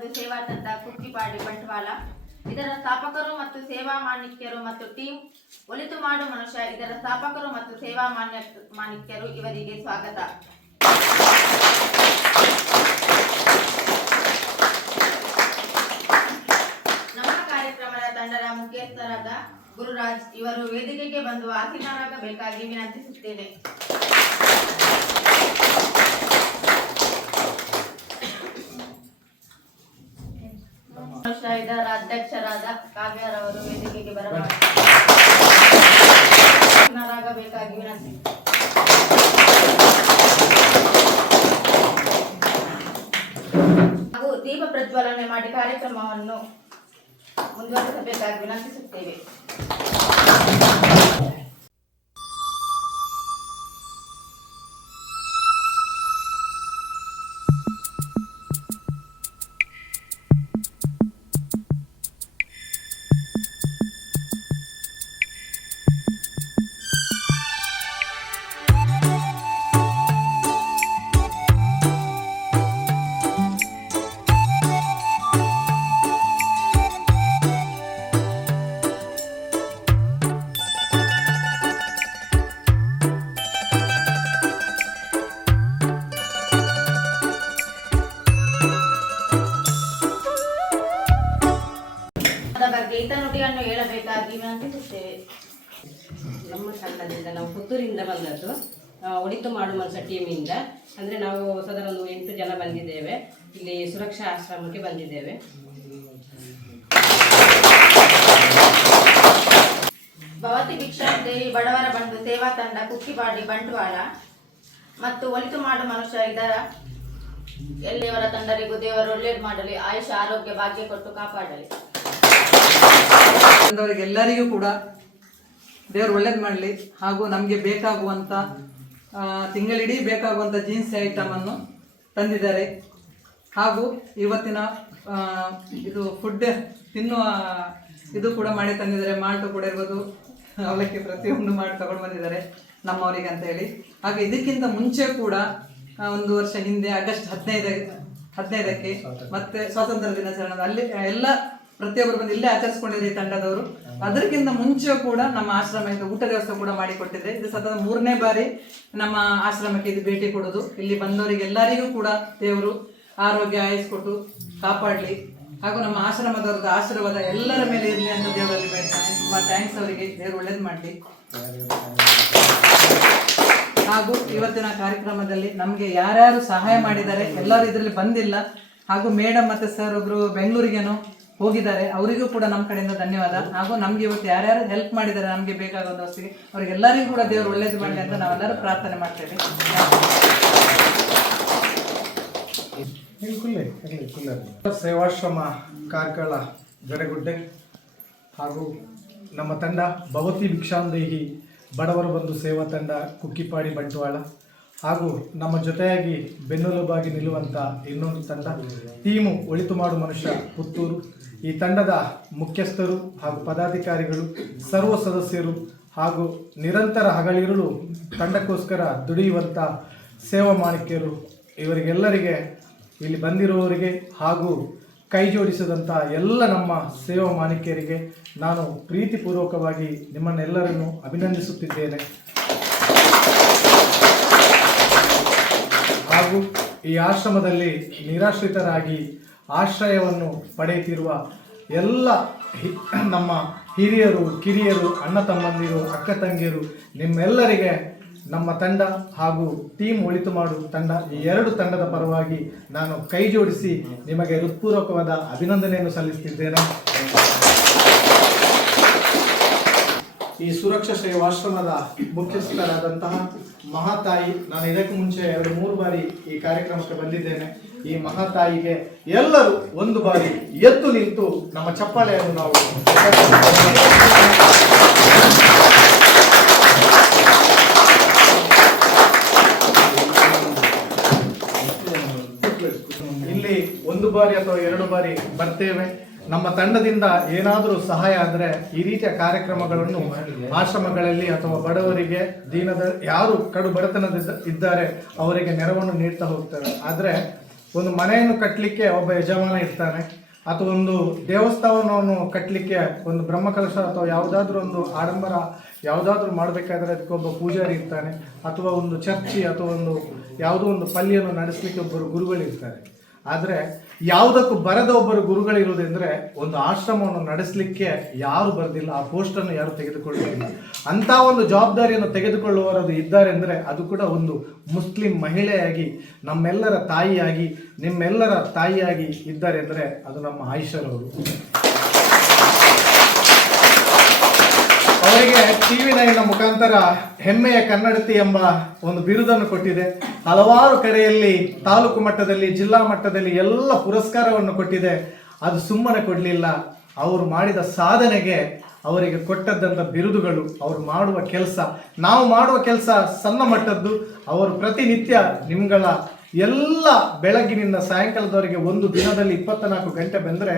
ಬಂಧು ಸೇವಾ ತಂಡ ಕುಕ್ಕಿಪಾಡಿ ಬಂಟ್ವಾಳ ಇದರ ಸ್ಥಾಪಕರು ಮತ್ತು ಸೇವಾ ಮಾಣಿಕ್ಯರು ಮತ್ತು ಟೀಮ್ ಒಳಿತು ಮಾಡು ಮನುಷ್ಯ ಇದರ ಸ್ಥಾಪಕರು ಮತ್ತು ಸೇವಾ ಮಾಣಿಕ್ಯರು ಇವರಿಗೆ ಸ್ವಾಗತ. ನಮ್ಮ ಕಾರ್ಯಕ್ರಮದ ತಂಡದ ಮುಖ್ಯಸ್ಥರಾದ ಗುರುರಾಜ್ ಇವರು ವೇದಿಕೆಗೆ ಬಂದು ಆಸೀನರಾಗಬೇಕಾಗಿ ವಿನಂತಿಸುತ್ತೇನೆ. ಇದರ ಅಧ್ಯಕ್ಷರಾದ ಕಾವ್ಯರವರು ವೇದಿಕೆಗೆ ಬರಬೇಕಾಗಿ ವಿನಂತಿ. ಹಾಗೂ ದೀಪ ಪ್ರಜ್ವಲನೆ ಮಾಡಿ ಕಾರ್ಯಕ್ರಮವನ್ನು ಮುಂದುವರಿಸಬೇಕಾಗಿ ವಿನಂತಿಸುತ್ತೇವೆ. ನುಡಿಯನ್ನು ಹೇಳಬೇಕಾಗಿ ವಿನಂತಿಸುತ್ತೇವೆ. ನಮ್ಮ ತಂಡದಿಂದ ನಾವು ಪುತ್ತೂರಿಂದ ಬಂದದ್ದು, ಒಳಿತು ಮಾಡು ಮನುಷ್ಯ ಟೀಮಿಂದ. ಅಂದರೆ ನಾವು ಸದಾ ಒಂದು 8 ಜನ ಬಂದಿದ್ದೇವೆ. ಇಲ್ಲಿ ಸುರಕ್ಷಾ ಆಶ್ರಮಕ್ಕೆ ಬಂದಿದ್ದೇವೆ. ಭವತಿ ಭಿಕ್ಷಾಂದೇವಿ ಬಡವರ ಬಂಧು ಸೇವಾ ತಂಡ ಕುಕ್ಕಿಪಾಡಿ ಬಂಟ್ವಾಳ ಮತ್ತು ಒಳಿತು ಮಾಡು ಮನುಷ್ಯ ಇದರ ಎಲ್ಲಿಯವರ ತಂಡರಿಗೂ ದೇವರು ಒಳ್ಳೇದು ಮಾಡಲಿ, ಆಯುಷ ಆರೋಗ್ಯ ಭಾಗ್ಯ ಕೊಟ್ಟು ಕಾಪಾಡಲಿ. ಎಲ್ಲರಿಗೂ ಕೂಡ ದೇವರು ಒಳ್ಳೇದು ಮಾಡಲಿ. ಹಾಗೂ ನಮಗೆ ಬೇಕಾಗುವಂಥ ತಿಂಗಳಿಡೀ ಬೇಕಾಗುವಂಥ ಜೀನ್ಸ್ ಐಟಮನ್ನು ತಂದಿದ್ದಾರೆ. ಹಾಗೂ ಇವತ್ತಿನ ಇದು ಫುಡ್ ತಿನ್ನುವ ಇದು ಕೂಡ ಮಾಡಿ ತಂದಿದ್ದಾರೆ. ಮಾಲ್ಟು ಕೂಡ ಇರ್ಬೋದು, ಅವಲಕ್ಕಿ ಪ್ರತಿಯೊಂದು ಮಾಡಿ ತಗೊಂಡು ಬಂದಿದ್ದಾರೆ ನಮ್ಮವರಿಗೆ ಅಂತ ಹೇಳಿ. ಹಾಗೆ ಇದಕ್ಕಿಂತ ಮುಂಚೆ ಕೂಡ 1 ವರ್ಷ ಹಿಂದೆ ಆಗಸ್ಟ್ 15ಕ್ಕೆ ಮತ್ತೆ ಸ್ವಾತಂತ್ರ್ಯ ದಿನಾಚರಣೆ ಅಲ್ಲಿ ಎಲ್ಲ ಪ್ರತಿಯೊಬ್ಬರು ಬಂದು ಇಲ್ಲೇ ಆಚರಿಸ್ಕೊಂಡಿದ್ದಾರೆ ಈ ತಂಡದವರು. ಅದಕ್ಕಿಂತ ಮುಂಚೆ ಕೂಡ ನಮ್ಮ ಆಶ್ರಮದಿಂದ ಊಟ ವ್ಯವಸ್ಥೆ ಕೂಡ ಮಾಡಿಕೊಟ್ಟಿದೆ. ಇದು ಸತತ 3ನೇ ಬಾರಿ ನಮ್ಮ ಆಶ್ರಮಕ್ಕೆ ಇದು ಭೇಟಿ ಕೊಡೋದು. ಇಲ್ಲಿ ಬಂದವರಿಗೆ ಎಲ್ಲರಿಗೂ ಕೂಡ ದೇವರು ಆರೋಗ್ಯ ಆಯಸ್ಕೊಟ್ಟು ಕಾಪಾಡಲಿ. ಹಾಗೂ ನಮ್ಮ ಆಶ್ರಮದವ್ರದ ಆಶೀರ್ವಾದ ಎಲ್ಲರ ಮೇಲೆ ಇರಲಿ ಅಂತ ದೇವರಲ್ಲಿ ಬೇಡ್ತಾನೆ. ತುಂಬ ಥ್ಯಾಂಕ್ಸ್ ಅವರಿಗೆ, ದೇವರು ಒಳ್ಳೇದು ಮಾಡಲಿ. ಹಾಗೂ ಇವತ್ತಿನ ಕಾರ್ಯಕ್ರಮದಲ್ಲಿ ನಮಗೆ ಯಾರ್ಯಾರು ಸಹಾಯ ಮಾಡಿದ್ದಾರೆ ಎಲ್ಲರೂ ಇದರಲ್ಲಿ ಬಂದಿಲ್ಲ. ಹಾಗೂ ಮೇಡಮ್ ಮತ್ತು ಸರ್ ಒಬ್ಬರು ಬೆಂಗಳೂರಿಗೇನೋ ಹೋಗಿದ್ದಾರೆ, ಅವರಿಗೂ ಕೂಡ ನಮ್ಮ ಕಡೆಯಿಂದ ಧನ್ಯವಾದ. ಹಾಗೂ ನಮ್ಗೆ ಇವತ್ತು ಯಾರ್ಯಾರು ಹೆಲ್ಪ್ ಮಾಡಿದ್ದಾರೆ ನಮಗೆ ಬೇಕಾದ ವಸ್ತಿಗೆ ಅವ್ರಿಗೆಲ್ಲರಿಗೂ ಕೂಡ ದೇವರು ಒಳ್ಳೇದು ಮಾಡಲಿ ಅಂತ ನಾವೆಲ್ಲರೂ ಪ್ರಾರ್ಥನೆ ಮಾಡ್ತೇವೆ. ಸೇವಾಶ್ರಮ ಕಾರ್ಕಳ ಜಡಗುಡ್ಡೆ ಹಾಗೂ ನಮ್ಮ ತಂಡ ಭವತಿ ಭಿಕ್ಷಾಂದೇಹಿ ಬಡವರ ಬಂಧು ಸೇವಾ ತಂಡ ಕುಕ್ಕಿಪಾಡಿ ಬಂಟ್ವಾಳ ಹಾಗೂ ನಮ್ಮ ಜೊತೆಯಾಗಿ ಬೆನ್ನೆಲುಬಾಗಿ ನಿಲ್ಲುವಂಥ ಇನ್ನೊಂದು ತಂಡ ಟೀಮು ಒಳಿತು ಮಾಡು ಮನುಷ್ಯ ಪುತ್ತೂರು. ಈ ತಂಡದ ಮುಖ್ಯಸ್ಥರು ಹಾಗೂ ಪದಾಧಿಕಾರಿಗಳು, ಸರ್ವ ಸದಸ್ಯರು ಹಾಗೂ ನಿರಂತರ ಹಗಲಿರುಳು ತಂಡಕ್ಕೋಸ್ಕರ ದುಡಿಯುವಂಥ ಸೇವಾ ಮಾಣಿಕ್ಯರು, ಇವರಿಗೆಲ್ಲರಿಗೆ ಇಲ್ಲಿ ಬಂದಿರುವವರಿಗೆ ಹಾಗೂ ಕೈ ಜೋಡಿಸಿದಂಥ ಎಲ್ಲ ನಮ್ಮ ಸೇವಾ ಮಾಣಿಕ್ಯರಿಗೆ ನಾನು ಪ್ರೀತಿಪೂರ್ವಕವಾಗಿ ನಿಮ್ಮನ್ನೆಲ್ಲರನ್ನು ಅಭಿನಂದಿಸುತ್ತಿದ್ದೇನೆ. ಹಾಗೂ ಈ ಆಶ್ರಮದಲ್ಲಿ ನಿರಾಶ್ರಿತರಾಗಿ ಆಶ್ರಯವನ್ನು ಪಡೆಯುತ್ತಿರುವ ಎಲ್ಲ ನಮ್ಮ ಹಿರಿಯರು, ಕಿರಿಯರು, ಅಣ್ಣ ತಮ್ಮಂದಿರು, ಅಕ್ಕ ತಂಗಿಯರು, ನಿಮ್ಮೆಲ್ಲರಿಗೆ ನಮ್ಮ ತಂಡ ಹಾಗೂ ಟೀಮ್ ಒಳಿತು ಮಾಡು ತಂಡ ಈ 2 ತಂಡದ ಪರವಾಗಿ ನಾನು ಕೈ ಜೋಡಿಸಿ ನಿಮಗೆ ಹೃತ್ಪೂರ್ವಕವಾದ ಅಭಿನಂದನೆಯನ್ನು ಸಲ್ಲಿಸುತ್ತಿದ್ದೇನೆ. ಈ ಸುರಕ್ಷಾ ಸೇವಾಶ್ರಮದ ಮುಖ್ಯಸ್ಥರಾದಂತಹ ಮಹಾತಾಯಿ, ನಾನು ಇದಕ್ಕೆ ಮುಂಚೆ 2-3 ಬಾರಿ ಈ ಕಾರ್ಯಕ್ರಮಕ್ಕೆ ಬಂದಿದ್ದೇನೆ. ಈ ಮಹಾತಾಯಿಗೆ ಎಲ್ಲರೂ ಒಂದು ಬಾರಿ ಎದ್ದು ನಿಂತು ನಮ್ಮ ಚಪ್ಪಾಳೆಯನ್ನು ನಾವು ಇಲ್ಲಿ 1 ಬಾರಿ ಅಥವಾ 2 ಬಾರಿ ಬರ್ತೇವೆ. ನಮ್ಮ ತಂಡದಿಂದ ಏನಾದರೂ ಸಹಾಯ ಆದರೆ ಈ ರೀತಿಯ ಕಾರ್ಯಕ್ರಮಗಳನ್ನು ಆಶ್ರಮಗಳಲ್ಲಿ ಅಥವಾ ಬಡವರಿಗೆ, ದೀನದ ಯಾರು ಕಡು ಬಡತನದ ಇದ್ದಾರೆ ಅವರಿಗೆ ನೆರವನ್ನು ನೀಡ್ತಾ ಹೋಗ್ತಾರೆ. ಆದರೆ ಒಂದು ಮನೆಯನ್ನು ಕಟ್ಟಲಿಕ್ಕೆ ಒಬ್ಬ ಯಜಮಾನ ಇರ್ತಾನೆ, ಅಥವಾ ಒಂದು ದೇವಸ್ಥಾನವನ್ನು ಕಟ್ಟಲಿಕ್ಕೆ ಒಂದು ಬ್ರಹ್ಮಕಲಶ ಅಥವಾ ಯಾವುದಾದ್ರೂ ಒಂದು ಆಡಂಬರ ಯಾವುದಾದ್ರೂ ಮಾಡಬೇಕಾದ್ರೆ ಅದಕ್ಕೆ ಒಬ್ಬ ಪೂಜಾರಿ ಇರ್ತಾನೆ, ಅಥವಾ ಒಂದು ಚರ್ಚಿ ಅಥವಾ ಒಂದು ಯಾವುದೋ ಒಂದು ಪಲ್ಲಿಯನ್ನು ನಡೆಸಲಿಕ್ಕೆ ಒಬ್ಬರು ಗುರುಗಳಿರ್ತಾರೆ. ಆದರೆ ಯಾವುದಕ್ಕೂ ಬರದ ಒಬ್ಬರು ಗುರುಗಳಿರುವುದೆಂದರೆ ಒಂದು ಆಶ್ರಮವನ್ನು ನಡೆಸಲಿಕ್ಕೆ ಯಾರು ಬರೋದಿಲ್ಲ, ಆ ಪೋಸ್ಟನ್ನು ಯಾರು ತೆಗೆದುಕೊಳ್ಳುವುದಿಲ್ಲ. ಅಂಥ ಒಂದು ಜವಾಬ್ದಾರಿಯನ್ನು ತೆಗೆದುಕೊಳ್ಳುವವರು ಇದ್ದಾರೆ ಅಂದರೆ ಅದು ಕೂಡ ಒಂದು ಮುಸ್ಲಿಂ ಮಹಿಳೆಯಾಗಿ ನಮ್ಮೆಲ್ಲರ ತಾಯಿಯಾಗಿ ನಿಮ್ಮೆಲ್ಲರ ತಾಯಿಯಾಗಿ ಇದ್ದಾರೆ ಅಂದರೆ ಅದು ನಮ್ಮ ಆಯಿಷರವರು. ಅವರಿಗೆ ಟಿವಿ ನೈನ್ನ ಮುಖಾಂತರ ಹೆಮ್ಮೆಯ ಕನ್ನಡತಿ ಎಂಬ ಒಂದು ಬಿರುದನ್ನು ಕೊಟ್ಟಿದೆ. ಹಲವಾರು ಕಡೆಯಲ್ಲಿ ತಾಲೂಕು ಮಟ್ಟದಲ್ಲಿ, ಜಿಲ್ಲಾ ಮಟ್ಟದಲ್ಲಿ ಎಲ್ಲ ಪುರಸ್ಕಾರವನ್ನು ಕೊಟ್ಟಿದೆ. ಅದು ಸುಮ್ಮನೆ ಕೊಡಲಿಲ್ಲ, ಅವರು ಮಾಡಿದ ಸಾಧನೆಗೆ ಅವರಿಗೆ ಕೊಟ್ಟದ್ದಂಥ ಬಿರುದುಗಳು, ಅವರು ಮಾಡುವ ಕೆಲಸ, ನಾವು ಮಾಡುವ ಕೆಲಸ ಸಣ್ಣ ಮಟ್ಟದ್ದು. ಅವರು ಪ್ರತಿನಿತ್ಯ ನಿಮ್ಗಳ ಎಲ್ಲ ಬೆಳಗ್ಗಿನಿಂದ ಸಾಯಂಕಾಲದವರೆಗೆ ಒಂದು ದಿನದಲ್ಲಿ 24 ಗಂಟೆ ಬಂದರೆ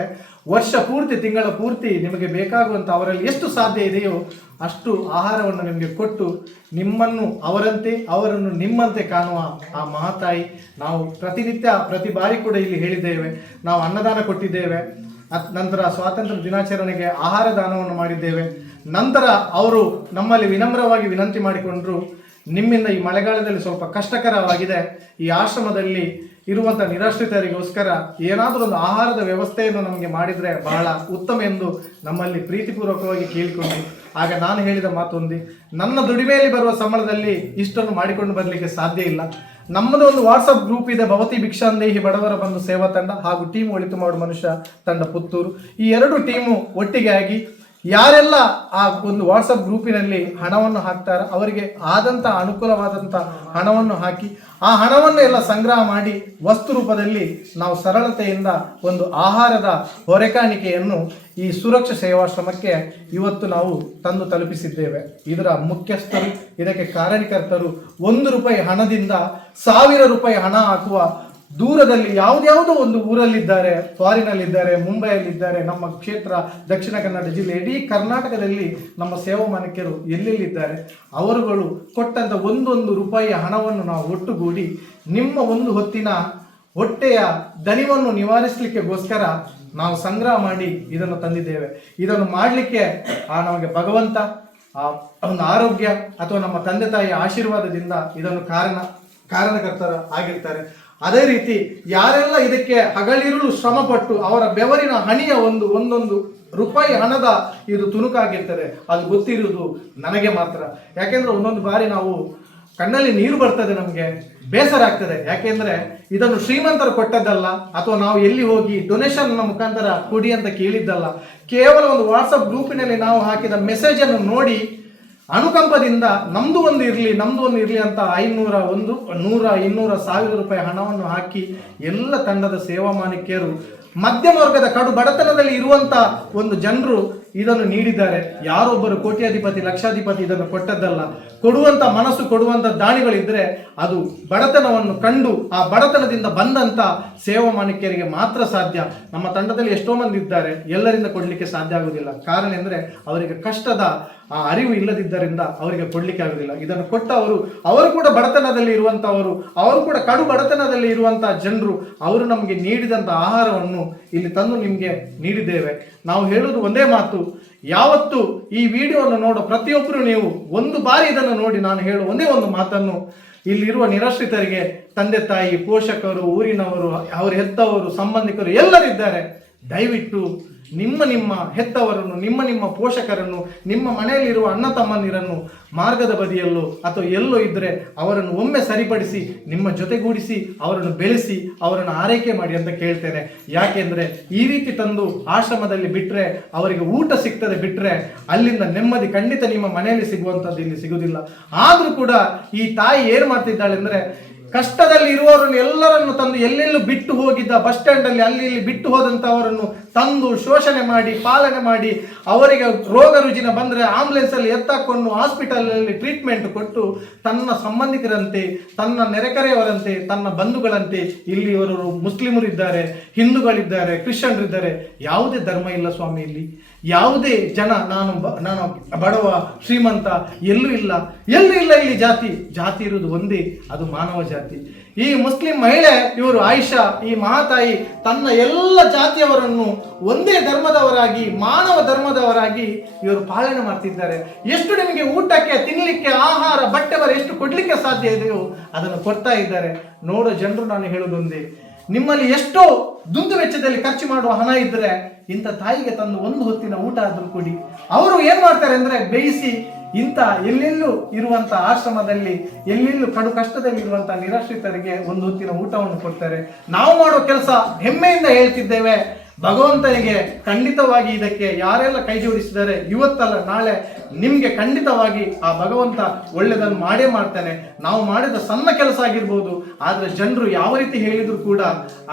ವರ್ಷ ಪೂರ್ತಿ, ತಿಂಗಳ ಪೂರ್ತಿ ನಿಮಗೆ ಬೇಕಾಗುವಂಥ ಅವರಲ್ಲಿ ಎಷ್ಟು ಸಾಧ್ಯ ಇದೆಯೋ ಅಷ್ಟು ಆಹಾರವನ್ನು ನಿಮಗೆ ಕೊಟ್ಟು ನಿಮ್ಮನ್ನು ಅವರಂತೆ ಅವರನ್ನು ನಿಮ್ಮಂತೆ ಕಾಣುವ ಆ ಮಹಾತಾಯಿ. ನಾವು ಪ್ರತಿನಿತ್ಯ ಪ್ರತಿ ಬಾರಿ ಕೂಡ ಇಲ್ಲಿ ಹೇಳಿದ್ದೇವೆ, ನಾವು ಅನ್ನದಾನ ಕೊಟ್ಟಿದ್ದೇವೆ, ನಂತರ ಸ್ವಾತಂತ್ರ್ಯ ದಿನಾಚರಣೆಗೆ ಆಹಾರ ದಾನವನ್ನು ಮಾಡಿದ್ದೇವೆ. ನಂತರ ಅವರು ನಮ್ಮಲ್ಲಿ ವಿನಮ್ರವಾಗಿ ವಿನಂತಿ ಮಾಡಿಕೊಂಡ್ರು, ನಿಮ್ಮಿಂದ ಈ ಮಳೆಗಾಲದಲ್ಲಿ ಸ್ವಲ್ಪ ಕಷ್ಟಕರವಾಗಿದೆ, ಈ ಆಶ್ರಮದಲ್ಲಿ ಇರುವಂಥ ನಿರಾಶ್ರಿತರಿಗೋಸ್ಕರ ಏನಾದರೂ ಒಂದು ಆಹಾರದ ವ್ಯವಸ್ಥೆಯನ್ನು ನಮಗೆ ಮಾಡಿದರೆ ಬಹಳ ಉತ್ತಮ ಎಂದು ನಮ್ಮಲ್ಲಿ ಪ್ರೀತಿಪೂರ್ವಕವಾಗಿ ಕೇಳಿಕೊಂಡು, ಆಗ ನಾನು ಹೇಳಿದ ಮಾತೊಂದು, ನನ್ನ ದುಡಿಮೆಯಲ್ಲಿ ಬರುವ ಸಂಬಳದಲ್ಲಿ ಇಷ್ಟನ್ನು ಮಾಡಿಕೊಂಡು ಬರಲಿಕ್ಕೆ ಸಾಧ್ಯ ಇಲ್ಲ. ನಮ್ಮದು ಒಂದು ವಾಟ್ಸಪ್ ಗ್ರೂಪ್ ಇದೆ, ಭವತಿ ಭಿಕ್ಷಾಂದೇಹಿ ಬಡವರ ಬಂಧು ಸೇವಾ ತಂಡ ಹಾಗೂ ಟೀಮ್ ಒಳಿತು ಮಾಡು ಮನುಷ್ಯ ತಂಡ ಪುತ್ತೂರು. ಈ ಎರಡು ಟೀಮು ಒಟ್ಟಿಗೆ ಆಗಿ ಯಾರೆಲ್ಲ ಆ ಒಂದು ವಾಟ್ಸಪ್ ಗ್ರೂಪಿನಲ್ಲಿ ಹಣವನ್ನು ಹಾಕ್ತಾರೆ ಅವರಿಗೆ ಆದಂಥ ಅನುಕೂಲವಾದಂಥ ಹಣವನ್ನು ಹಾಕಿ ಆ ಹಣವನ್ನು ಎಲ್ಲ ಸಂಗ್ರಹ ಮಾಡಿ ವಸ್ತು ರೂಪದಲ್ಲಿ ನಾವು ಸರಳತೆಯಿಂದ ಒಂದು ಆಹಾರದ ಹೊರೆಕಾಣಿಕೆಯನ್ನು ಈ ಸುರಕ್ಷಾ ಸೇವಾಶ್ರಮಕ್ಕೆ ಇವತ್ತು ನಾವು ತಂದು ತಲುಪಿಸಿದ್ದೇವೆ. ಇದರ ಮುಖ್ಯಸ್ಥರು, ಇದಕ್ಕೆ ಕಾರಣಕರ್ತರು ₹1 ಹಣದಿಂದ ₹1000 ಹಣ ಹಾಕುವ ದೂರದಲ್ಲಿ ಯಾವುದ್ಯಾವುದೋ ಒಂದು ಊರಲ್ಲಿದ್ದಾರೆ, ಫಾರಿನಲ್ಲಿದ್ದಾರೆ, ಮುಂಬೈಯಲ್ಲಿದ್ದಾರೆ, ನಮ್ಮ ಕ್ಷೇತ್ರ ದಕ್ಷಿಣ ಕನ್ನಡ ಜಿಲ್ಲೆ, ಇಡೀ ಕರ್ನಾಟಕದಲ್ಲಿ ನಮ್ಮ ಸೇವಾ ಮಾನಕ್ಯರು ಎಲ್ಲೆಲ್ಲಿದ್ದಾರೆ ಅವರುಗಳು ಕೊಟ್ಟಂಥ ₹1 ಹಣವನ್ನು ನಾವು ಒಟ್ಟುಗೂಡಿ ನಿಮ್ಮ ಒಂದು ಹೊತ್ತಿನ ಹೊಟ್ಟೆಯ ದಣಿವನ್ನು ನಿವಾರಿಸಲಿಕ್ಕೆಗೋಸ್ಕರ ನಾವು ಸಂಗ್ರಹ ಮಾಡಿ ಇದನ್ನು ತಂದಿದ್ದೇವೆ. ಇದನ್ನು ಮಾಡಲಿಕ್ಕೆ ನಮಗೆ ಭಗವಂತ ಒಂದು ಆರೋಗ್ಯ ಅಥವಾ ನಮ್ಮ ತಂದೆ ತಾಯಿಯ ಆಶೀರ್ವಾದದಿಂದ ಇದನ್ನು ಕಾರಣಕರ್ತರ ಆಗಿರ್ತಾರೆ. ಅದೇ ರೀತಿ ಯಾರೆಲ್ಲ ಇದಕ್ಕೆ ಹಗಲಿರುಳು ಶ್ರಮಪಟ್ಟು ಅವರ ಬೆವರಿನ ಹಣಿಯ ಒಂದೊಂದು ರೂಪಾಯಿ ಹಣದ ಇದು ತುಣುಕಾಗಿರ್ತದೆ, ಅದು ಗೊತ್ತಿರುವುದು ನನಗೆ ಮಾತ್ರ. ಯಾಕೆಂದ್ರೆ ಒಂದೊಂದು ಬಾರಿ ನಾವು ಕಣ್ಣಲ್ಲಿ ನೀರು ಬರ್ತದೆ, ನಮಗೆ ಬೇಸರ ಆಗ್ತದೆ. ಯಾಕೆಂದ್ರೆ ಇದನ್ನು ಶ್ರೀಮಂತರು ಕೊಟ್ಟದ್ದಲ್ಲ, ಅಥವಾ ನಾವು ಎಲ್ಲಿ ಹೋಗಿ ಡೊನೇಷನ್ ಮುಖಾಂತರ ಕೊಡಿ ಅಂತ ಕೇಳಿದ್ದಲ್ಲ. ಕೇವಲ ಒಂದು ವಾಟ್ಸಪ್ ಗ್ರೂಪಿನಲ್ಲಿ ನಾವು ಹಾಕಿದ ಮೆಸೇಜನ್ನು ನೋಡಿ ಅನುಕಂಪದಿಂದ ನಮ್ದು ಒಂದು ಇರಲಿ ಅಂತ 500, 100, 200, 1000 ಹಣವನ್ನು ಹಾಕಿ ಎಲ್ಲ ತಂಡದ ಸೇವಾ ಮಾನಿಕ್ಯರು ಮಧ್ಯಮ ವರ್ಗದ ಕಡು ಬಡತನದಲ್ಲಿ ಇರುವಂತ ಒಂದು ಜನರು ಇದನ್ನು ನೀಡಿದ್ದಾರೆ. ಯಾರೊಬ್ಬರು ಕೋಟ್ಯಾಧಿಪತಿ ಲಕ್ಷಾಧಿಪತಿ ಇದನ್ನು ಕೊಟ್ಟದ್ದಲ್ಲ. ಕೊಡುವಂತ ಮನಸ್ಸು, ಕೊಡುವಂತ ದಾನಿಗಳಿದ್ರೆ ಅದು ಬಡತನವನ್ನು ಕಂಡು ಆ ಬಡತನದಿಂದ ಬಂದಂತ ಸೇವಾ ಮಾನಿಕ್ಯರಿಗೆ ಮಾತ್ರ ಸಾಧ್ಯ. ನಮ್ಮ ತಂಡದಲ್ಲಿ ಎಷ್ಟೋ ಮಂದಿ ಇದ್ದಾರೆ, ಎಲ್ಲರಿಂದ ಕೊಡಲಿಕ್ಕೆ ಸಾಧ್ಯ ಆಗುವುದಿಲ್ಲ. ಕಾರಣ ಅಂದರೆ ಅವರಿಗೆ ಕಷ್ಟದ ಆ ಅರಿವು ಇಲ್ಲದಿದ್ದರಿಂದ ಅವರಿಗೆ ಕೊಡಲಿಕ್ಕೆ ಆಗುವುದಿಲ್ಲ. ಇದನ್ನು ಕೊಟ್ಟವರು ಅವರು ಕೂಡ ಬಡತನದಲ್ಲಿ ಇರುವಂಥವರು, ಅವರು ಕೂಡ ಕಡು ಬಡತನದಲ್ಲಿ ಇರುವಂಥ ಜನರು, ಅವರು ನಮಗೆ ನೀಡಿದಂಥ ಆಹಾರವನ್ನು ಇಲ್ಲಿ ತಂದು ನಿಮಗೆ ನೀಡಿದ್ದೇವೆ. ನಾವು ಹೇಳುವುದು ಒಂದೇ ಮಾತು, ಯಾವತ್ತು ಈ ವಿಡಿಯೋವನ್ನು ನೋಡೋ ಪ್ರತಿಯೊಬ್ಬರು ನೀವು ಒಂದು ಬಾರಿ ಇದನ್ನು ನೋಡಿ ನಾನು ಹೇಳುವ ಒಂದೇ ಒಂದು ಮಾತನ್ನು, ಇಲ್ಲಿರುವ ನಿರಾಶ್ರಿತರಿಗೆ ತಂದೆ ತಾಯಿ, ಪೋಷಕರು, ಊರಿನವರು, ಅವರ ಹೆತ್ತವರು, ಸಂಬಂಧಿಕರು ಎಲ್ಲರಿದ್ದಾರೆ. ದಯವಿಟ್ಟು ನಿಮ್ಮ ಹೆತ್ತವರನ್ನು, ನಿಮ್ಮ ಪೋಷಕರನ್ನು, ನಿಮ್ಮ ಮನೆಯಲ್ಲಿರುವ ಅಣ್ಣ ತಮ್ಮಂದಿರನ್ನು ಮಾರ್ಗದ ಬದಿಯಲ್ಲೋ ಅಥವಾ ಎಲ್ಲೋ ಇದ್ದರೆ ಅವರನ್ನು ಒಮ್ಮೆ ಸರಿಪಡಿಸಿ ನಿಮ್ಮ ಜೊತೆಗೂಡಿಸಿ ಅವರನ್ನು ಬೆಳೆಸಿ ಅವರನ್ನು ಆರೈಕೆ ಮಾಡಿ ಅಂತ ಕೇಳ್ತೇನೆ. ಯಾಕೆಂದರೆ ಈ ರೀತಿ ತಂದು ಆಶ್ರಮದಲ್ಲಿ ಬಿಟ್ಟರೆ ಅವರಿಗೆ ಊಟ ಸಿಗ್ತದೆ, ಬಿಟ್ಟರೆ ಅಲ್ಲಿಂದ ನೆಮ್ಮದಿ ಖಂಡಿತ ನಿಮ್ಮ ಮನೆಯಲ್ಲಿ ಸಿಗುವಂಥದ್ದು ಇಲ್ಲಿ ಸಿಗುವುದಿಲ್ಲ. ಆದರೂ ಕೂಡ ಈ ತಾಯಿ ಏನು ಮಾಡ್ತಿದ್ದಾಳೆ ಅಂದರೆ, ಕಷ್ಟದಲ್ಲಿ ಇರುವವರನ್ನು ಎಲ್ಲರನ್ನು ತಂದು ಎಲ್ಲೆಲ್ಲೂ ಬಿಟ್ಟು ಹೋಗಿದ್ದ ಬಸ್ ಸ್ಟ್ಯಾಂಡಲ್ಲಿ ಅಲ್ಲಿ ಇಲ್ಲಿ ಬಿಟ್ಟು ಹೋದಂಥವರನ್ನು ತಂದು ಶೋಷಣೆ ಮಾಡಿ ಪಾಲನೆ ಮಾಡಿ ಅವರಿಗೆ ರೋಗ ರುಜಿನ ಬಂದರೆ ಆಂಬುಲೆನ್ಸಲ್ಲಿ ಎತ್ತಾಕೊಂಡು ಹಾಸ್ಪಿಟಲಲ್ಲಿ ಟ್ರೀಟ್ಮೆಂಟ್ ಕೊಟ್ಟು ತನ್ನ ಸಂಬಂಧಿಕರಂತೆ, ತನ್ನ ನೆರೆಕರೆಯವರಂತೆ, ತನ್ನ ಬಂಧುಗಳಂತೆ, ಇಲ್ಲಿ ಇವರು ಮುಸ್ಲಿಮರಿದ್ದಾರೆ, ಹಿಂದೂಗಳಿದ್ದಾರೆ, ಕ್ರಿಶ್ಚಿಯನ್ರಿದ್ದಾರೆ, ಯಾವುದೇ ಧರ್ಮ ಇಲ್ಲ ಸ್ವಾಮಿ. ಇಲ್ಲಿ ಯಾವುದೇ ಜನ ನಾನು ಬಡವ ಶ್ರೀಮಂತ ಎಲ್ಲೂ ಇಲ್ಲ. ಇಲ್ಲಿ ಜಾತಿ ಇರುವುದು ಒಂದೇ, ಅದು ಮಾನವ ಜಾತಿ. ಈ ಮುಸ್ಲಿಂ ಮಹಿಳೆ ಇವರು ಆಯಿಷಾ, ಈ ಮಹಾತಾಯಿ ತನ್ನ ಎಲ್ಲ ಜಾತಿಯವರನ್ನು ಒಂದೇ ಧರ್ಮದವರಾಗಿ, ಮಾನವ ಧರ್ಮದವರಾಗಿ ಇವರು ಪಾಲನೆ ಮಾಡ್ತಿದ್ದಾರೆ. ಎಷ್ಟು ನಿಮಗೆ ಊಟಕ್ಕೆ, ತಿನ್ನಲಿಕ್ಕೆ, ಆಹಾರ, ಬಟ್ಟೆವರ ಎಷ್ಟು ಕೊಡ್ಲಿಕ್ಕೆ ಸಾಧ್ಯ ಇದೆಯೋ ಅದನ್ನು ಕೊಡ್ತಾ ಇದ್ದಾರೆ. ನೋಡೋ ಜನರು ನಾನು ಹೇಳೋದೊಂದೇ, ನಿಮ್ಮಲ್ಲಿ ಎಷ್ಟೋ ದುಂದು ವೆಚ್ಚದಲ್ಲಿ ಖರ್ಚು ಮಾಡುವ ಹಣ ಇದ್ರೆ ಇಂಥ ತಾಯಿಗೆ ತಂದು ಒಂದು ಹೊತ್ತಿನ ಊಟ ಆದ್ರೂ ಕೊಡಿ. ಅವರು ಏನ್ ಮಾಡ್ತಾರೆ ಅಂದ್ರೆ ಬೇಯಿಸಿ ಇಂಥ ಎಲ್ಲೆಲ್ಲೂ ಇರುವಂತ ಆಶ್ರಮದಲ್ಲಿ, ಎಲ್ಲೆಲ್ಲೂ ಕಡು ಕಷ್ಟದಲ್ಲಿ ಇರುವಂತ ನಿರಾಶ್ರಿತರಿಗೆ ಒಂದು ಹೊತ್ತಿನ ಊಟವನ್ನು ಕೊಡ್ತಾರೆ. ನಾವು ಮಾಡೋ ಕೆಲಸ ಹೆಮ್ಮೆಯಿಂದ ಹೇಳ್ತಿದ್ದೇವೆ. ಭಗವಂತನಿಗೆ ಖಂಡಿತವಾಗಿ ಇದಕ್ಕೆ ಯಾರೆಲ್ಲ ಕೈ ಜೋಡಿಸಿದ್ದಾರೆ, ಇವತ್ತಲ್ಲ ನಾಳೆ ನಿಮ್ಗೆ ಖಂಡಿತವಾಗಿ ಆ ಭಗವಂತ ಒಳ್ಳೆದನ್ನು ಮಾಡೇ ಮಾಡ್ತಾನೆ. ನಾವು ಮಾಡಿದ ಸಣ್ಣ ಕೆಲಸ ಆಗಿರ್ಬೋದು, ಆದ್ರೆ ಜನರು ಯಾವ ರೀತಿ ಹೇಳಿದ್ರು ಕೂಡ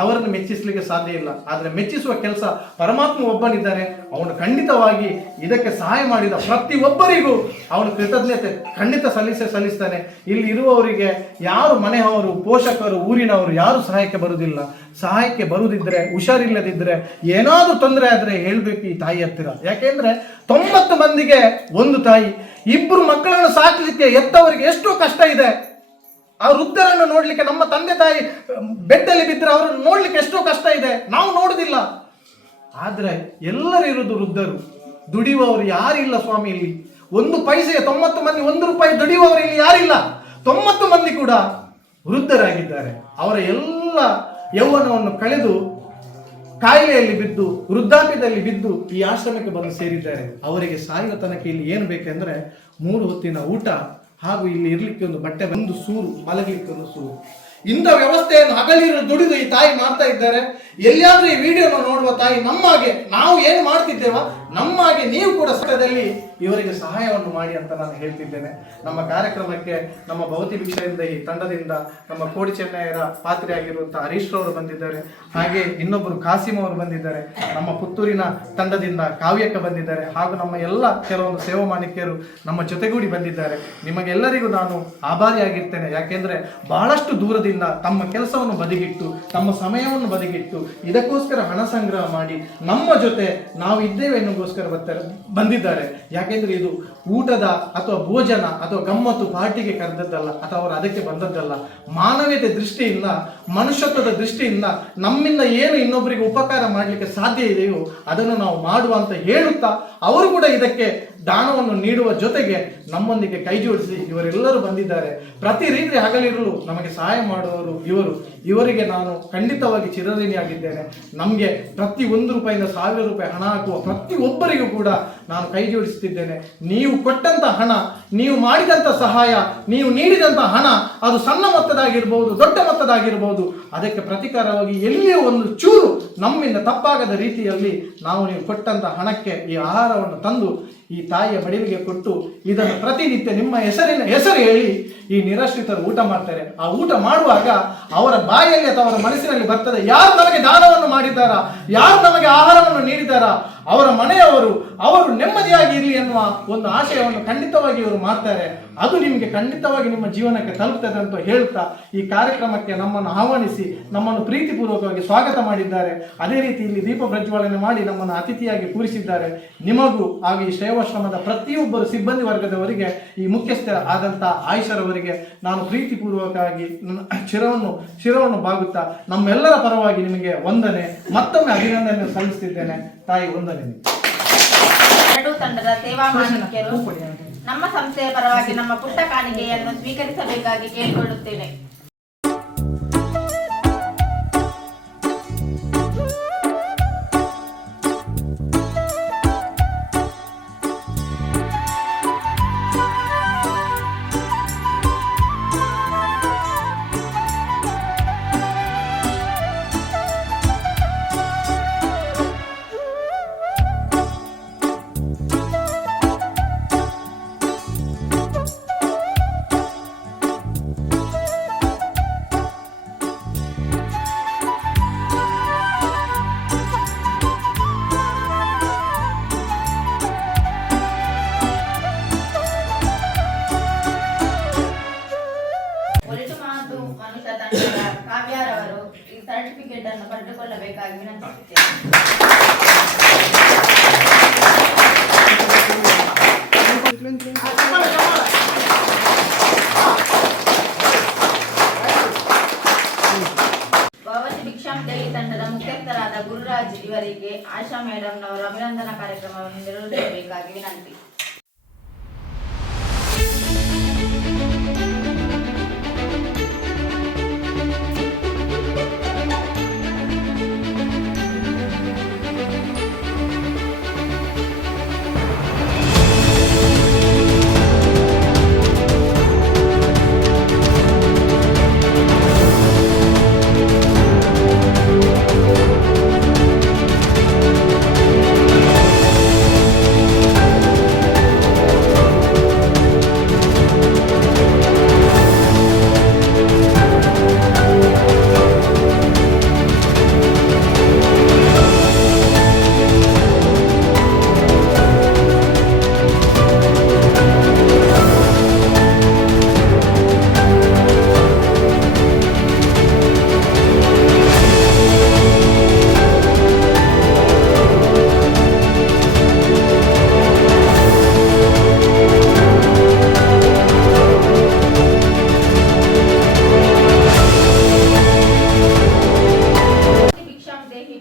ಅವರನ್ನು ಮೆಚ್ಚಿಸ್ಲಿಕ್ಕೆ ಸಾಧ್ಯ ಇಲ್ಲ. ಆದ್ರೆ ಮೆಚ್ಚಿಸುವ ಕೆಲಸ ಪರಮಾತ್ಮ ಒಬ್ಬನಿದ್ದಾನೆ, ಅವನು ಖಂಡಿತವಾಗಿ ಇದಕ್ಕೆ ಸಹಾಯ ಮಾಡಿದ ಪ್ರತಿಯೊಬ್ಬರಿಗೂ ಅವನು ಕೃತಜ್ಞತೆ ಖಂಡಿತ ಸಲ್ಲಿಸ್ತಾನೆ. ಇಲ್ಲಿ ಇರುವವರಿಗೆ ಯಾರು ಮನೆಯವರು, ಪೋಷಕರು, ಊರಿನವರು ಯಾರು ಸಹಾಯಕ್ಕೆ ಬರುವುದಿಲ್ಲ. ಸಹಾಯಕ್ಕೆ ಬರುವುದಿದ್ರೆ, ಹುಷಾರಿಲ್ಲದಿದ್ರೆ, ಏನಾದ್ರೂ ತೊಂದರೆ ಆದ್ರೆ ಹೇಳ್ಬೇಕು ಈ ತಾಯಿ ಹತ್ತಿರ. ಯಾಕೆಂದ್ರೆ 90 ಮಂದಿಗೆ ಒಂದು ತಾಯಿ, 2 ಮಕ್ಕಳನ್ನು ಸಾಕಲಿಕ್ಕೆ ಎತ್ತವರಿಗೆ ಎಷ್ಟೋ ಕಷ್ಟ ಇದೆ. ಆ ವೃದ್ಧರನ್ನು ನೋಡ್ಲಿಕ್ಕೆ, ನಮ್ಮ ತಂದೆ ತಾಯಿ ಬೆಡ್ಡಲ್ಲಿ ಬಿದ್ದರೆ ಅವರನ್ನು ನೋಡ್ಲಿಕ್ಕೆ ಎಷ್ಟೋ ಕಷ್ಟ ಇದೆ, ನಾವು ನೋಡುದಿಲ್ಲ. ಆದ್ರೆ ಎಲ್ಲರೂ ಇರುವುದು ವೃದ್ಧರು. ದುಡಿಯುವವರು ಯಾರಿಲ್ಲ ಸ್ವಾಮಿ ಇಲ್ಲಿ. 1 ಪೈಸೆಗೆ 90 ಮಂದಿ 1 ರೂಪಾಯಿ ದುಡಿಯುವವರು ಇಲ್ಲಿ ಯಾರಿಲ್ಲ. 90 ಮಂದಿ ಕೂಡ ವೃದ್ಧರಾಗಿದ್ದಾರೆ. ಅವರ ಎಲ್ಲ ಯೌವನವನ್ನು ಕಳೆದು ಕಾಯಿಲೆಯಲ್ಲಿ ಬಿದ್ದು, ವೃದ್ಧಾಪ್ಯದಲ್ಲಿ ಬಿದ್ದು ಈ ಆಶ್ರಮಕ್ಕೆ ಬಂದು ಸೇರಿದ್ದಾರೆ. ಅವರಿಗೆ ಸಾಯುವ ತನಕ ಇಲ್ಲಿ ಏನು ಬೇಕೆಂದ್ರೆ 3 ಹೊತ್ತಿನ ಊಟ, ಹಾಗೂ ಇಲ್ಲಿ ಇರ್ಲಿಕ್ಕೆ ಒಂದು ಬಟ್ಟೆ, ಒಂದು ಸೂರು, ಮಲಗಲಿಕ್ಕೆ ಒಂದು ಸೂರು. ಇಂಥ ವ್ಯವಸ್ಥೆಯನ್ನು ಹಗಲಿರುಳು ದುಡಿದು ಈ ತಾಯಿ ಮಾಡ್ತಾ ಇದ್ದಾರೆ. ಎಲ್ಲಿಯಾದ್ರೂ ಈ ವಿಡಿಯೋನ ನೋಡುವ ತಾಯಿ, ನಮ್ಮಾಗೆ ನಾವು ಏನು ಮಾಡ್ತಿದ್ದೇವ, ನಮ್ಮಾಗೆ ನೀವು ಕೂಡ ಸ್ಥಳದಲ್ಲಿ ಇವರಿಗೆ ಸಹಾಯವನ್ನು ಮಾಡಿ ಅಂತ ನಾನು ಹೇಳ್ತಿದ್ದೇನೆ. ನಮ್ಮ ಕಾರ್ಯಕ್ರಮಕ್ಕೆ ನಮ್ಮ ಭವತಿ ಭಿಕ್ಷೆಯಿಂದ ಈ ತಂಡದಿಂದ ನಮ್ಮ ಕೋಡಿ ಚೆನ್ನಯ್ಯರ ಪಾತ್ರೆ ಆಗಿರುವಂತಹ ಹರೀಶ್ ರವರು ಬಂದಿದ್ದಾರೆ. ಹಾಗೆ ಇನ್ನೊಬ್ಬರು ಕಾಸಿಮ್ ಅವರು ಬಂದಿದ್ದಾರೆ. ನಮ್ಮ ಪುತ್ತೂರಿನ ತಂಡದಿಂದ ಕಾವ್ಯಕ್ಕ ಬಂದಿದ್ದಾರೆ. ಹಾಗೂ ನಮ್ಮ ಎಲ್ಲ ಕೆಲವೊಂದು ಸೇವಾ ಮಾಣಿಕ್ಯರು ನಮ್ಮ ಜೊತೆಗೂಡಿ ಬಂದಿದ್ದಾರೆ. ನಿಮಗೆಲ್ಲರಿಗೂ ನಾನು ಆಭಾರಿಯಾಗಿರ್ತೇನೆ. ಯಾಕೆಂದ್ರೆ ಬಹಳಷ್ಟು ದೂರದಿಂದ ತಮ್ಮ ಕೆಲಸವನ್ನು ಬದಿಗಿಟ್ಟು, ತಮ್ಮ ಸಮಯವನ್ನು ಬದಿಗಿಟ್ಟು ಇದಕ್ಕೋಸ್ಕರ ಹಣ ಸಂಗ್ರಹ ಮಾಡಿ ನಮ್ಮ ಜೊತೆ ನಾವು ಇದ್ದೇವೆ ಎನ್ನುಗೋಸ್ಕರ ಬಂದಿದ್ದಾರೆ. ಯಾಕೆಂದ್ರೆ ಇದು ಊಟದ ಅಥವಾ ಭೋಜನ ಅಥವಾ ಗಮ್ಮತ್ತು ಪಾರ್ಟಿಗೆ ಕರೆದದ್ದಲ್ಲ, ಅಥವಾ ಅವರು ಅದಕ್ಕೆ ಬಂದದ್ದಲ್ಲ. ಮಾನವೀಯತೆ ದೃಷ್ಟಿಯಿಂದ, ಮನುಷ್ಯತ್ವದ ದೃಷ್ಟಿಯಿಂದ ನಮ್ಮಿಂದ ಏನು ಇನ್ನೊಬ್ಬರಿಗೆ ಉಪಕಾರ ಮಾಡಲಿಕ್ಕೆ ಸಾಧ್ಯ ಇದೆಯೋ ಅದನ್ನು ನಾವು ಮಾಡುವ ಅಂತ ಹೇಳುತ್ತಾ ಅವರು ಕೂಡ ಇದಕ್ಕೆ ದಾನವನ್ನು ನೀಡುವ ಜೊತೆಗೆ ನಮ್ಮೊಂದಿಗೆ ಕೈ ಜೋಡಿಸಿ ಇವರೆಲ್ಲರೂ ಬಂದಿದ್ದಾರೆ. ಪ್ರತಿ ರೀತಿ ಹಗಲಿರುಳು ನಮಗೆ ಸಹಾಯ ಮಾಡುವವರು ಇವರಿಗೆ ನಾನು ಖಂಡಿತವಾಗಿ ಚಿರಋಣಿಯಾಗಿದ್ದೇನೆ. ನಮಗೆ ಪ್ರತಿ 1 ರೂಪಾಯಿಂದ 1000 ರೂಪಾಯಿ ಹಣ ಹಾಕುವ ಪ್ರತಿಯೊಬ್ಬರಿಗೂ ಕೂಡ ನಾನು ಕೈ ಜೋಡಿಸುತ್ತಿದ್ದೇನೆ. ನೀವು ಕೊಟ್ಟಂತ ಹಣ, ನೀವು ಮಾಡಿದಂಥ ಸಹಾಯ, ನೀವು ನೀಡಿದಂಥ ಹಣ, ಅದು ಸಣ್ಣ ಮೊತ್ತದಾಗಿರ್ಬೋದು, ದೊಡ್ಡ ಮೊತ್ತದಾಗಿರ್ಬೋದು, ಅದಕ್ಕೆ ಪ್ರತಿಕಾರವಾಗಿ ಎಲ್ಲಿಯೂ ಒಂದು ಚೂರು ನಮ್ಮಿಂದ ತಪ್ಪಾಗದ ರೀತಿಯಲ್ಲಿ ನಾವು ನೀವು ಕೊಟ್ಟಂತ ಹಣಕ್ಕೆ ಈ ಆಹಾರವನ್ನು ತಂದು ಈ ತಾಯಿಯ ಬಡಿಲಿಗೆ ಕೊಟ್ಟು ಇದನ್ನು ಪ್ರತಿನಿತ್ಯ ನಿಮ್ಮ ಹೆಸರು ಹೇಳಿ ಈ ನಿರಾಶ್ರಿತರು ಊಟ ಮಾಡ್ತಾರೆ. ಆ ಊಟ ಮಾಡುವಾಗ ಅವರ ಬಾಯಲ್ಲಿ ಅಥವಾ ಅವರ ಮನಸ್ಸಿನಲ್ಲಿ ಬರ್ತದೆ, ಯಾರು ನಮಗೆ ದಾನವನ್ನು ಮಾಡಿದ್ದಾರಾ, ಯಾರು ನಮಗೆ ಆಹಾರವನ್ನು ನೀಡಿದ್ದಾರಾ, ಅವರ ಮನೆಯವರು ಅವರು ನೆಮ್ಮದಿಯಾಗಿ ಇರಲಿ ಎನ್ನುವ ಒಂದು ಆಶಯವನ್ನು ಖಂಡಿತವಾಗಿ ಇವರು ಮಾಡ್ತಾರೆ. ಅದು ನಿಮಗೆ ಖಂಡಿತವಾಗಿ ನಿಮ್ಮ ಜೀವನಕ್ಕೆ ತಲುಪ್ತದೆ ಅಂತ ಹೇಳುತ್ತಾ ಈ ಕಾರ್ಯಕ್ರಮಕ್ಕೆ ನಮ್ಮನ್ನು ಆಹ್ವಾನಿಸಿ ನಮ್ಮನ್ನು ಪ್ರೀತಿಪೂರ್ವಕವಾಗಿ ಸ್ವಾಗತ ಮಾಡಿದ್ದಾರೆ. ಅದೇ ರೀತಿ ಇಲ್ಲಿ ದೀಪ ಪ್ರಜ್ವಲನೆ ಮಾಡಿ ನಮ್ಮನ್ನು ಅತಿಥಿಯಾಗಿ ಕೂರಿಸಿದ್ದಾರೆ. ನಿಮಗೂ ಹಾಗೂ ಈ ಸೇವಾಶ್ರಮದ ಪ್ರತಿಯೊಬ್ಬರು ಸಿಬ್ಬಂದಿ ವರ್ಗದವರಿಗೆ, ಈ ಮುಖ್ಯಸ್ಥ ಆದಂಥ ಆಯಿಷರವರಿಗೆ ನಾನು ಪ್ರೀತಿಪೂರ್ವಕವಾಗಿ ಶಿರವನ್ನು ಬಾಗುತ್ತಾ ನಮ್ಮೆಲ್ಲರ ಪರವಾಗಿ ನಿಮಗೆ ವಂದನೆ, ಮತ್ತೊಮ್ಮೆ ಅಭಿನಂದನೆ ಸಲ್ಲಿಸುತ್ತಿದ್ದೇನೆ. ತಾಯಿ ವಂದನೆ. ಎರಡೂ ತಂಡದ ಸೇವಾ ಮಾಣಿಕ್ಯರು ನಮ್ಮ ಸಂಸ್ಥೆಯ ಪರವಾಗಿ ನಮ್ಮ ಪುಟ್ಟ ಕಾಣಿಕೆಯನ್ನು ಸ್ವೀಕರಿಸಬೇಕಾಗಿ ಕೇಳಿಕೊಳ್ಳುತ್ತೇನೆ. ಮನುಷ್ಯ ತಂಡದ ಕಾವ್ಯರವರು ಈ ಸರ್ಟಿಫಿಕೇಟ್ ಅನ್ನು ಪಡೆದುಕೊಳ್ಳಬೇಕಾಗಿ ವಿನಂತಿಸುತ್ತೇನೆ. ತಂಡದ ಮುಖ್ಯಸ್ಥರಾದ ಗುರುರಾಜ್ ಇವರಿಗೆ ಆಶಾ ಮೇಡಮ್ನವರ ಅಭಿನಂದನಾ ಕಾರ್ಯಕ್ರಮವನ್ನು ನಿರ್ವಹಿಸಬೇಕಾಗಿ ವಿನಂತಿ.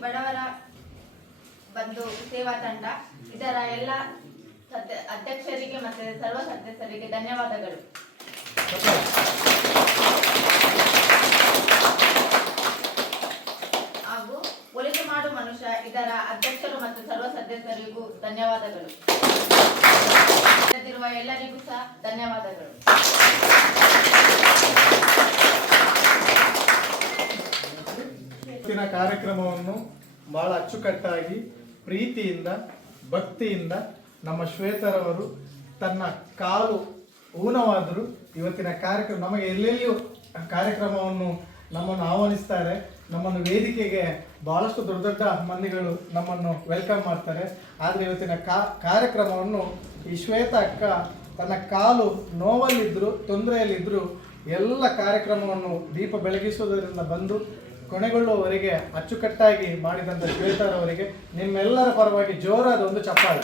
ಬಡವರ ಬಂಧು ಸೇವಾ ತಂಡ ಇದರ ಎಲ್ಲ ಅಧ್ಯಕ್ಷರಿಗೆ ಮತ್ತು ಸರ್ವ ಸದಸ್ಯರಿಗೆ ಧನ್ಯವಾದಗಳು. ಹಾಗೂ ಒಳಿತು ಮಾಡು ಮನುಷ್ಯ ಇದರ ಅಧ್ಯಕ್ಷರು ಮತ್ತು ಸರ್ವ ಸದಸ್ಯರಿಗೂ ಧನ್ಯವಾದಗಳು. ಎಲ್ಲರಿಗೂ ಸಹ ಧನ್ಯವಾದಗಳು. ಇವತ್ತಿನ ಕಾರ್ಯಕ್ರಮವನ್ನು ಬಹಳ ಅಚ್ಚುಕಟ್ಟಾಗಿ ಪ್ರೀತಿಯಿಂದ ಭಕ್ತಿಯಿಂದ ನಮ್ಮ ಶ್ವೇತರವರು ತನ್ನ ಕಾಲು ಊನವಾದರೂ ಇವತ್ತಿನ ಕಾರ್ಯಕ್ರಮ ನಮಗೆ ಎಲ್ಲೆಲ್ಲಿಯೂ ಕಾರ್ಯಕ್ರಮವನ್ನು ನಮ್ಮನ್ನು ಆಹ್ವಾನಿಸ್ತಾರೆ. ನಮ್ಮನ್ನು ವೇದಿಕೆಗೆ ಬಹಳಷ್ಟು ದೊಡ್ಡ ದೊಡ್ಡ ಮಂದಿಗಳು ನಮ್ಮನ್ನು ವೆಲ್ಕಮ್ ಮಾಡ್ತಾರೆ. ಆದರೆ ಇವತ್ತಿನ ಕಾರ್ಯಕ್ರಮವನ್ನು ಈ ಶ್ವೇತ ಅಕ್ಕ ತನ್ನ ಕಾಲು ನೋವಲ್ಲಿದ್ದರೂ ತೊಂದರೆಯಲ್ಲಿದ್ದರೂ ಎಲ್ಲ ಕಾರ್ಯಕ್ರಮವನ್ನು ದೀಪ ಬೆಳಗಿಸುವುದರಿಂದ ಬಂದು ಕೊನೆಗೊಳ್ಳುವವರೆಗೆ ಅಚ್ಚುಕಟ್ಟಾಗಿ ಮಾಡಿದಂಥ ಶ್ವೇತರವರಿಗೆ ನಿಮ್ಮೆಲ್ಲರ ಪರವಾಗಿ ಜೋರಾದ ಒಂದು ಚಪ್ಪಾಳೆ.